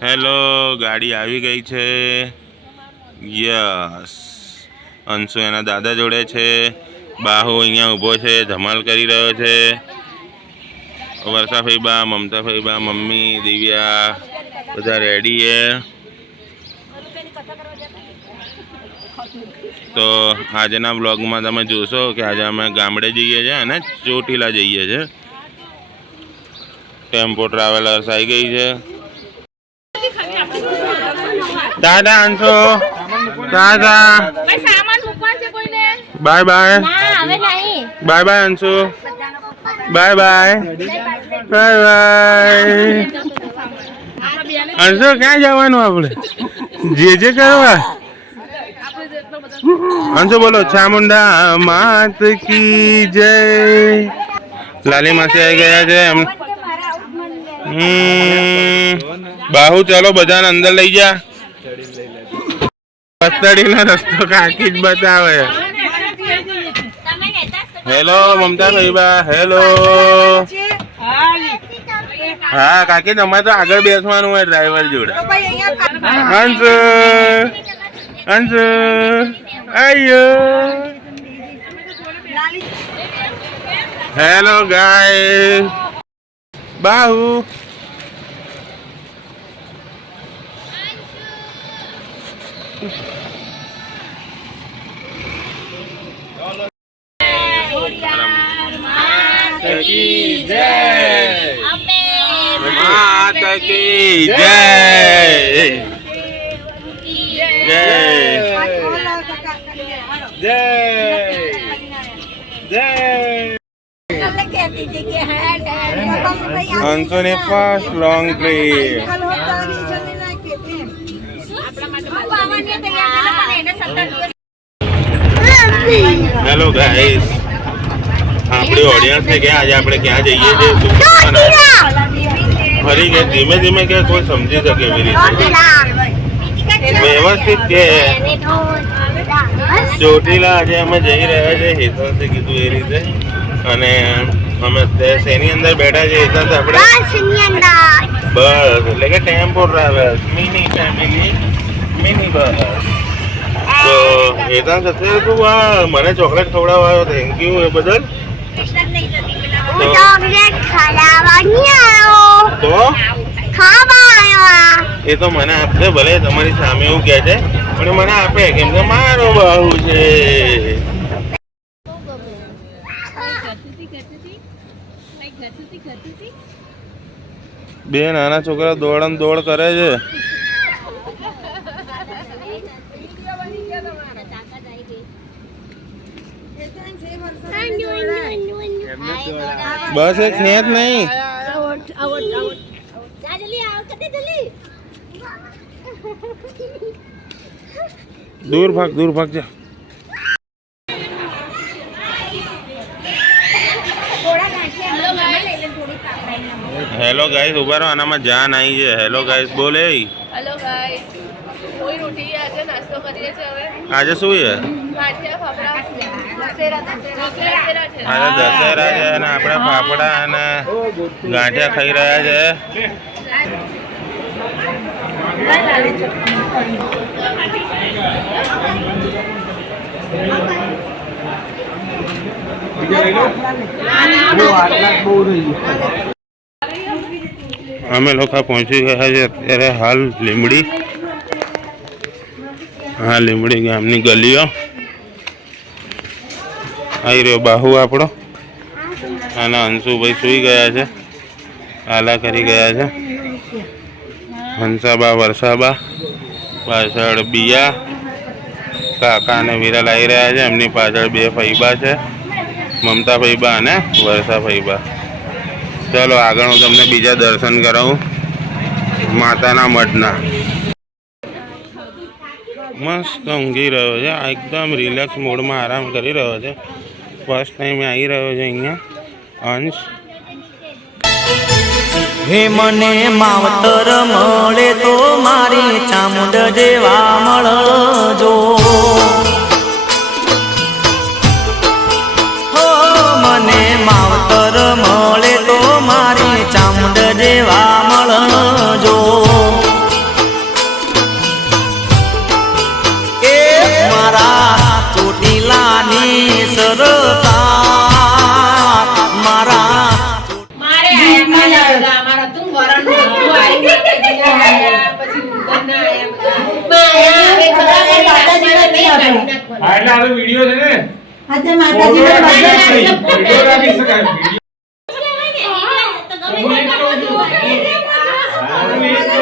Hello, ગાડી આવી ગઈ છે. યસ, અંશુ એના દાદા જોડે છે. બાહુ અહીંયા ઊભો છે, ધમાલ કરી રહ્યો છે. વર્ષા ફઈબા, મમતા ફઈબા, મમ્મી, દિવ્યા બધા રેડી છે. તો આજના બ્લોગમાં તમે જોશો કે આજે અમે ગામડે જઈએ છીએ અને ચોટીલા જઈએ છીએ. ટેમ્પો ટ્રાવેલર્સ આવી ગઈ છે. દાદા અંશો, દાદા bye bye, bye bye Anshu, bye bye, bye bye. Anshu ક્યાં જવાનું આપણે? જે કરવા અંશુ બોલો. ચામુંડા માત કી જય. લાલી માસી આવી ગયા છે એમ. બાહુ ચાલો બધાને અંદર લઈ જા. પતડીનો રસ્તો કાકી જ બતાવે. હેલો મમતા ફઈબા, હેલો. હા કાકી, તમારે તો આગળ બેસવાનું હોય ડ્રાઈવર જોડે. અંશુ, અંશુ આયો. Hello guys. બાહુ માતા કી જય. અંશુની first long trip. Hello guys, આપણી ઓડિયન્સ ને કે આજે આપણે ક્યાં જઈએ છીએ, ફરી કે ધીમે ધીમે કે કોઈ સમજી શકે એવી રીતે વ્યવસ્થિત કે ચોટીલા આજે અમે જઈ રહ્યા છીએ. હેતલસે કીધું એ રીતે. અને અમે શેની અંદર બેઠા છીએ હેતલ? આપણે બસ, એટલે કે tempo travels, mini family, mini bus. તો હેતલ અત્યારે તું મને ચોકલેટ ખવડાવવાનો થેન્ક યુ એ બદલ. તો એ તો મને આપશે, ભલે તમારી સામે એવું કહે છે પણ મને આપે, કેમ કે મારો બહુ છે. બે નાના છોકરા દોડમ દોડ કરે છે. બસ એક ખેત નહીં. દૂર ભાગ, દૂર ભાગ જા. હેલો ગાઈસ, ઉભા રહો, આનામાં જાન આવી છે. હેલો ગાઈસ બોલે. હેલો ગાઈસ, કોઈ રોટી આજે નાસ્તો કરીએ છે. હવે આજે શું છે? આજે દશેરા છે અને આપણે ફાફડા અને ગાંઠિયા ખાઈ રહ્યા છે. અમે લોકો પહોંચી ગયા છે અત્યારે હાલ લીમડી. હા, લીમડી ગામની ગલીઓ. આવી રહ્યો બાહુ આપણો અને અંશુભાઈ સુઈ ગયા છે, આલા કરી ગયા છે. હંસાબા, વર્ષાબા, પાછળ બિયા, કાકા અને વિરલ આવી રહ્યા છે. એમની પાછળ બે ફઈબા છે, મમતા ફઈબા અને વર્ષા ફઈબા. ચાલો આગળ હું તમને બીજા દર્શન કરાવું માતાના મઢના. મસ્ત ઊંઘી રહ્યો છે, એકદમ રિલેક્સ મોડમાં આરામ કરી રહ્યો છે. ફર્સ્ટ ટાઈમ આવી રહ્યો છે અહીંયા અંશ. હે મને માવતર મળે તો મારી ચામુંડ જેવા મળજો. હો મને માવતર મળે તો મારી ચામુંડ જેવા મળજો. હા એટલે આ તો વિડિયો છે ને આજે માતાજીનો birthday છે. વિડિયો રાખી શકાય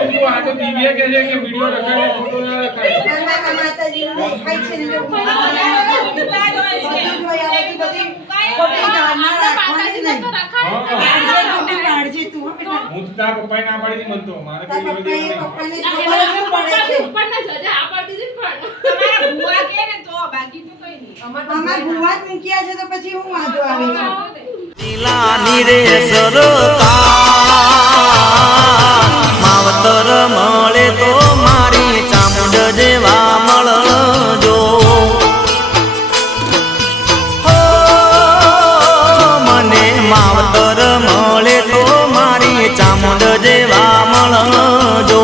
વિડિયો આ તો દિવ્યા કહે છે કે વિડિયો રખાય ફોટો ના રખાય માતાજીનો દેખાય છે ને જો બધું હોય આ બધી ખોટી ધારણા રાખવાની નહીં. કાળજી તું હો બેટા. હું તો તારા પપ્પાએ ના પાડી દીધી મને તો મારે તારા કોઈ પપ્પાને લેવા ખબર શું પડે છે. પપ્પાના જજે આ પાડી દીધી પણ તમારા ભુવા કે ને તો બાકી તો કઈ નહીં. અમાર ભુવા જ મૂક્યા છે તો પછી હું વાંધો આવે છે. લીલાની રે સરતા માવતર મળે તો મારી ચામુંડ જેવા મળજો હો મને માવતર મળે તો મારી ચામુંડ જેવા મળજો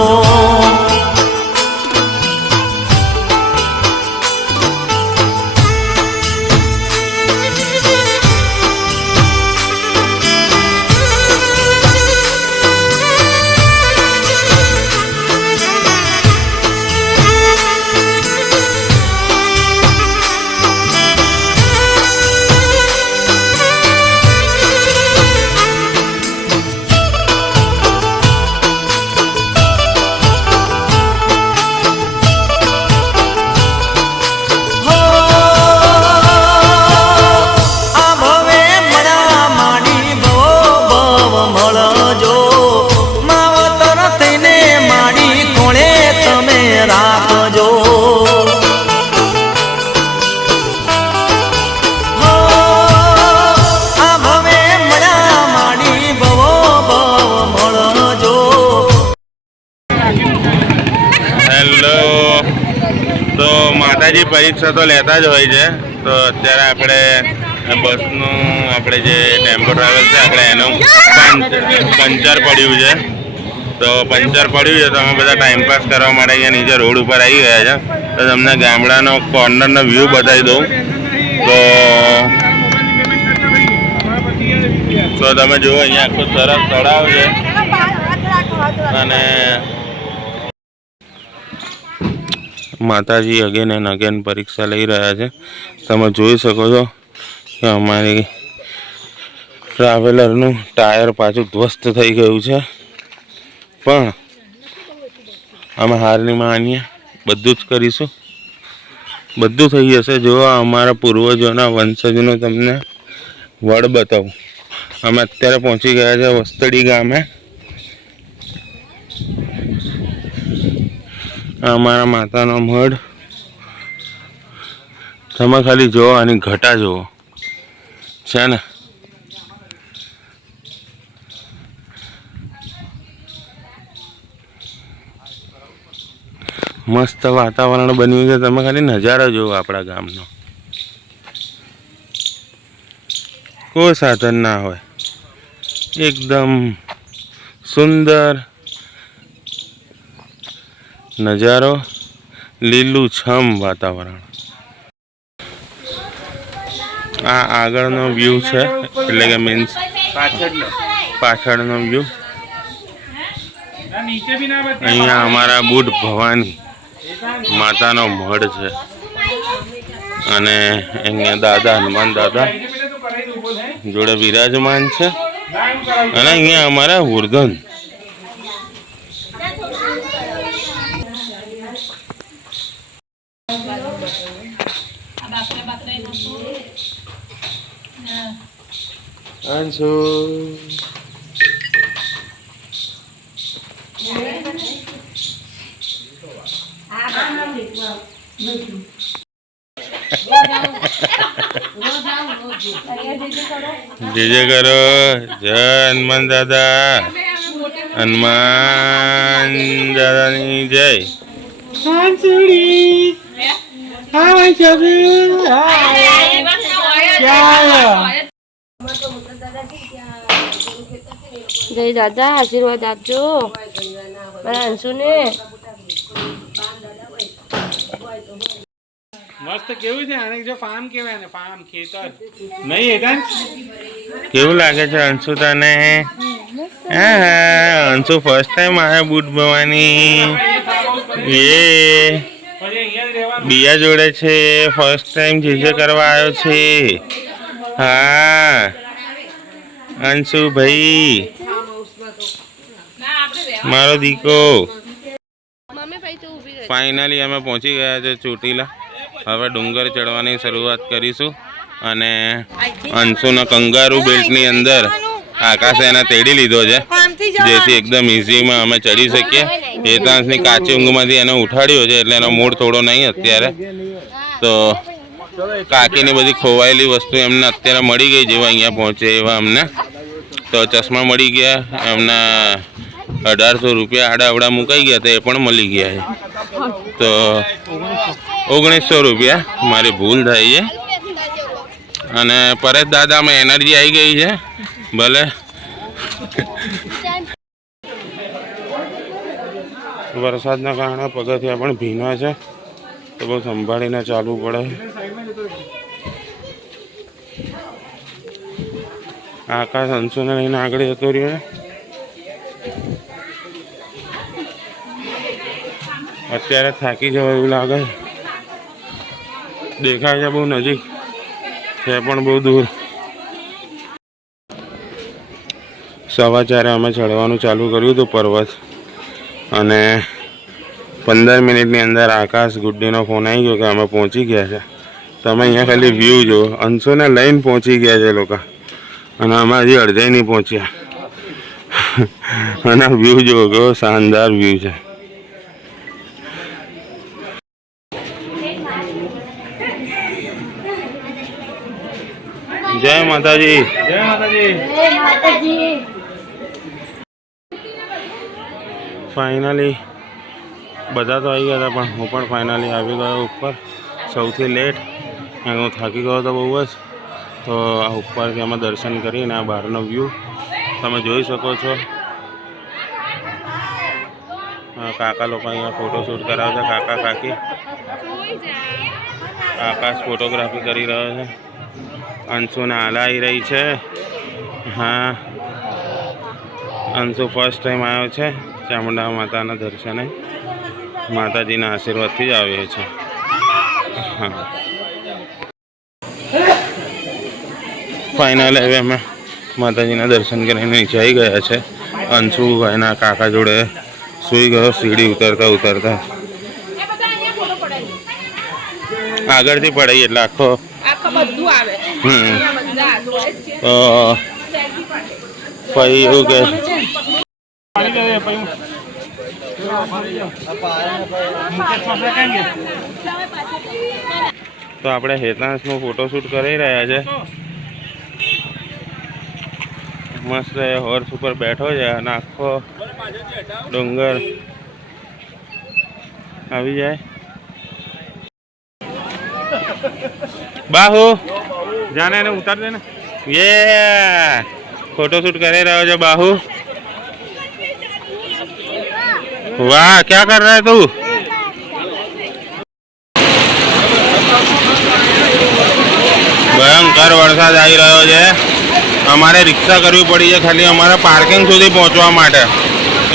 માતાજી પરીક્ષા તો લેતા જ હોય છે. તો અત્યારે આપણે બસનું આપણે જે ટેમ્પો ટ્રાવેલ છે આપણે એનું પંચર પડ્યું છે. તો પંચર પડ્યું છે તો અમે બધા ટાઈમપાસ કરવા માટે અહીંયા નીચે રોડ ઉપર આવી ગયા છે. તો તમને ગામડાનો કોર્નરનો વ્યૂ બતાવી દઉં. તો તમે જુઓ અહીંયા આખું સરસ તળાવ છે અને માતાજી અગેન એન્ડ અગેન પરીક્ષા લઈ રહ્યા છે. તમે જોઈ શકો છો કે અમારી ટ્રાવેલરનું ટાયર પાછું ધ્વસ્ત થઈ ગયું છે, પણ અમે હાર નહીં માનીએ, બધું જ કરીશું, બધું થઈ જશે. જો અમારા પૂર્વજોના વંશજનો તમને વડ બતાવું. અમે અત્યારે પહોંચી ગયા છે વસ્તડી ગામે. અમારા માતાનો મઢ તમે ખાલી જુઓ, આની ઘટા જુઓ છે ને. મસ્ત વાતાવરણ બન્યું છે. તમે ખાલી નજારો જુઓ આપણા ગામનો. કોઈ સાધન ના હોય, એકદમ સુંદર નજારો, લીલુંછમ વાતાવરણ. આ આગળનો વ્યૂ છે, એટલે કે મીન્સ પાછળનો વ્યૂ. અહીંયા અમારા બુટ ભવાની માતાનો મઢ છે અને અહીંયા દાદા હનુમાન દાદા જોડે વિરાજમાન છે. અને અહીંયા અમારા વર્ધન અંશુ જય કરો. જય હનુમાન દાદા, હનુમાન દાદાની જય. જય દાદા, આશીર્વાદ આપજો મારા અંશુને. મસ્ત કેવું છે આને? જો ફાર્મ કહેવાય ને, ફાર્મ ખેતર નહીં એકાંશ? કેવું લાગે છે અંશુ તને? હા, અંશુ ફર્સ્ટ ટાઈમ આવ્યા બુટ ભવાની. એ પછી અહીંયા જ રહેવાનું. બીજા જોડે છે, ફર્સ્ટ ટાઈમ જીજે કરવા આવ્યો છે. હા અંશુભાઈ, મારો દીકો. મમ્મી ભાઈ તું ઊભી રહે. ફાઇનલી અમે પહોંચી ગયા છે ચોટીલા. હવે ડુંગર ચડવાની શરૂઆત કરીશું અને અંશુના કંગારૂ બેલ્ટની અંદર આકાશે એને તેડી લીધો છે, જેથી એકદમ ઇઝીમાં અમે ચડી શકીએ. હેતાંશની કાચી ઊંઘમાંથી એને ઉઠાડ્યો છે, એટલે એનો મૂડ થોડો નહીં અત્યારે. તો કાકીની બધી ખોવાયેલી વસ્તુ એમને અત્યારે મળી ગઈ, જેવા અહીંયા પહોંચે એવા અમને. તો ચશ્મા મળી ગયા એમના, 1800 રૂપિયા આડાવડા મુકાઈ ગયા હતા, એ પણ મળી ગયા છે. તો 1900 રૂપિયા મારી ભૂલ થઈ છે. અને પરેશ દાદામાં એનર્જી આવી ગઈ છે ભલે. વરસાદના કારણે પગથિયા પણ ભીના છે, તો બહુ સંભાળીને ચાલવું પડે. આકાશ અંશુને લઈને આગળ જતો રહ્યો. અત્યારે થાકી જવાય એવું લાગે. દેખાય છે બહુ નજીક છે પણ બહુ દૂર. 4:15 અમે ચડવાનું ચાલુ કર્યું હતું પર્વત, અને 15 મિનિટની અંદર આકાશ ગુડ્ડીનો ફોન આવી ગયો કે અમે પહોંચી ગયા છે. તમે અહીંયા ખાલી વ્યૂ જુઓ, અંશુને લઈને પહોંચી ગયા છે લોકો, અને અમે હજી અડધે નહીં પહોંચ્યા. અને વ્યૂ જુઓ, કેવો શાનદાર વ્યૂ છે. જય માતાજી. જય માતાજી. ફાઇનલી બધા તો આવી ગયા હતા, પણ હું પણ ફાઇનલી આવી ગયો ઉપર. સૌથી લેટ, હું થાકી ગયો હતો બહુ જ. તો આ ઉપરથી અમે દર્શન કરીને આ બહારનો વ્યૂ તમે જોઈ શકો છો. કાકા લોકો અહીંયા ફોટોશૂટ કરાવે છે, કાકા કાકી. આકાશ ફોટોગ્રાફી કરી રહ્યો છે. અંશુને હાલાઈ રહી છે. હા, અંશુ ફર્સ્ટ ટાઈમ આવ્યો છે ચામુંડા માતાના દર્શને. માતાજીના આશીર્વાદથી જ આવ્યો છે. હા, ફાઇનલ હવે અમે માતાજીના દર્શન કરીને નીચે આવી ગયા છે. અંશુ એના કાકા જોડે સૂઈ ગયો સીડી ઉતરતા ઉતરતા. આગળથી પડાય એટલે આખો બધું આવે. તો પછી એવું કે તો આપણે હેતાંશનો ફોટોશૂટ કરી રહ્યા છે. મસ્ત હોર્સ ઉપર બેઠો છે અને આખો ડુંગર આવી જાય. બાહુ જાને એને ઉતાર દે ને. ये फोटोशूट कर रहे हो जो बाहू. वाह, क्या कर रहा है तू? ભયંકર વરસાદ આવી રહ્યો છે. અમારે રિક્ષા કરવી પડી છે ખાલી અમારા પાર્કિંગ સુધી પહોંચવા માટે.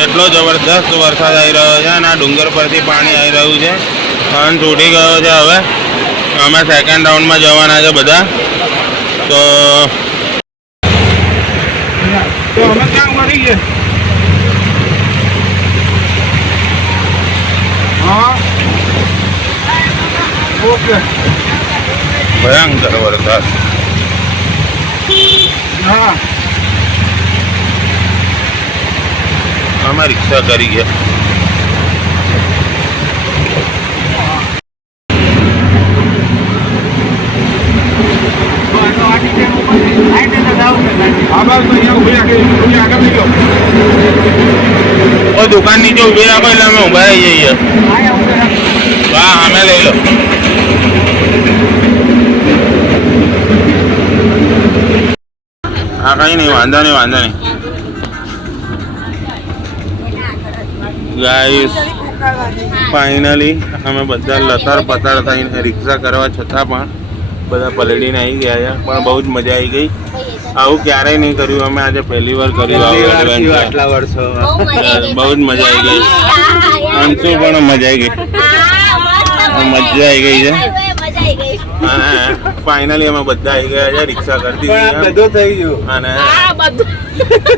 એટલો જબરદસ્ત વરસાદ આવી રહ્યો છે અને આ ડુંગર પરથી પાણી આવી રહ્યું છે. ફન છૂટી ગયો છે. હવે અમે સેકન્ડ રાઉન્ડમાં જવાના છે બધા. તો અમે ક્યાં મળી ગયા? હા, ઓકે. ભયંકર વરસાદ. હા, અમે રિક્ષા કરી ગયા. દુકાન નીચે ઉભી રાખો એટલે અમે ઉભા રહી જઈએ. હા, અમે લઈ લો. હા, કઈ નહીં, વાંધો નહીં, વાંધો નહીં. ગાઈસ, ફાઇનલી અમે બધા લતાર પતાર થઈને રિક્ષા કરવા છતાં પણ બધા પલળીને આવી ગયા છે. પણ બહુ જ મજા આવી ગઈ. આવું ક્યારેય નહીં કર્યું અમે, આજે પહેલી વાર કર્યું. આટલા વર્ષો બહુ જ મજા આવી ગઈ. અંશુ પણ મજા આવી ગઈ. મજા આવી ગઈ છે અને ફાઇનલી અમે બધા આવી ગયા છે. રિક્ષા કરતી પણ આ બધું થઈ ગયું. અને આ બધું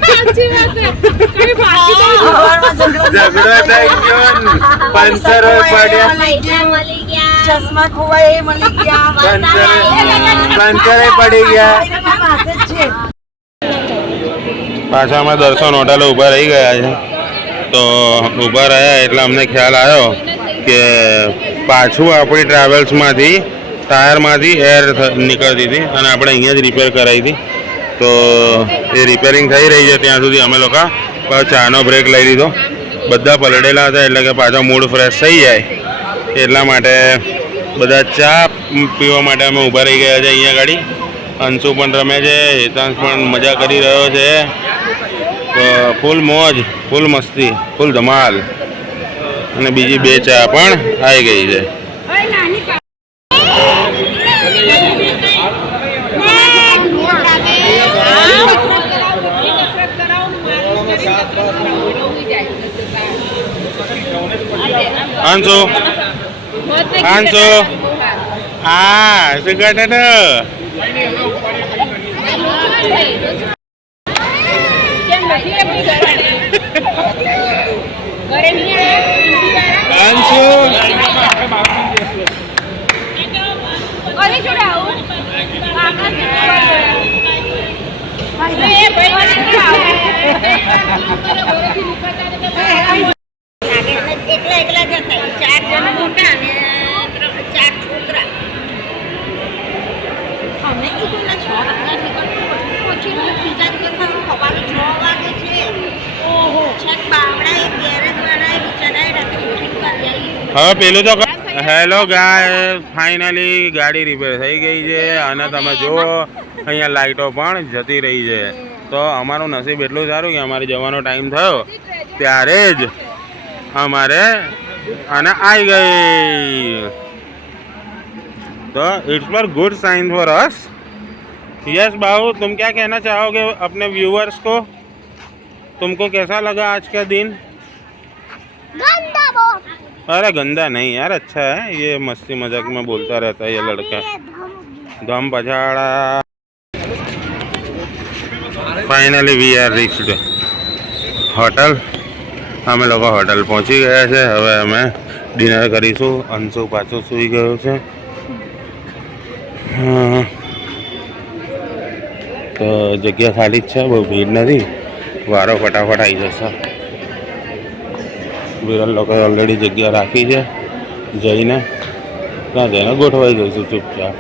સાચી વાત છે. કઈ બાકી નહીં. સવારમાં ઝઘડો ઝઘડો થઈ ગયો ને. પંચર પડ્યા, ચશ્મા ખોવાય એ મળી ગયા. પંચરે પડી ગયા. પાસે જ છે. પાછા અમે દર્શન હોટલે ઊભા રહી ગયા છે. તો ઊભા રહ્યા એટલે અમને ખ્યાલ આવ્યો કે પાછું આપણી ટ્રાવેલ્સમાંથી ટાયરમાંથી એર નીકળતી હતી અને આપણે અહીંયા જ રિપેર કરાવી હતી. તો એ રિપેરિંગ થઈ રહી છે ત્યાં સુધી અમે લોકો ચાનો બ્રેક લઈ લીધો. બધા પલળેલા હતા એટલે કે પાછા મૂડ ફ્રેશ થઈ જાય એટલા માટે બધા ચા પીવા માટે અમે ઊભા રહી ગયા છે અહીંયા ગાડી. અંશુ પણ રમે છે, હેતાંશ પણ મજા કરી રહ્યો છે. તો ફૂલ મોજ, ફૂલ મસ્તી, ફૂલ ધમાલ. અને બીજી બે ચા પણ આવી ગઈ છે. અંશુ અંશુ હા શું કરે છે? અંશુ એકલા જતા 4 જણ મોટા અને 4 છોકરા. અમે કીધું ને 6 વાગ્યા પછી બીજા દિવસે સવારે 6 વાગે છે. ઓહો છેક બાવડા એક ગેરેજ વાળા બિચારા રાતે બુકિંગ કરી આવી. હવે પેલું તો હેલો ગાય ફાઇનલી ગાડી રિપેર થઈ ગઈ છે અને તમે જુઓ અહીંયા લાઇટો પણ જતી રહી છે. તો અમારું નસીબ એટલું સારું કે અમારે જવાનો ટાઈમ થયો ત્યારે જ हमारे आना आई गई. तो it's for good sign for us. Yes बाबू, तुम क्या कहना चाहोगे अपने व्यूअर्स को? तुमको कैसा लगा आज का दिन? गंदा बहुत. अरे गंदा नहीं यार, अच्छा है. ये मस्ती मजाक में बोलता रहता है ये लड़का. धम पछाड़ा. Finally we are reached hotel. અમે લોકો હોટલ પહોંચી ગયા છે. હવે અમે ડિનર કરીશું. અંશુ પાછો સૂઈ ગયો છે. તો જગ્યા ખાલી જ છે, બહુ ભીડ નથી. વારો ફટાફટ આવી જશે. વિરલ લોકોએ ઓલરેડી જગ્યા રાખી છે. જઈને ત્યાં જઈને ગોઠવાઈ જઈશું ચૂપચાપ.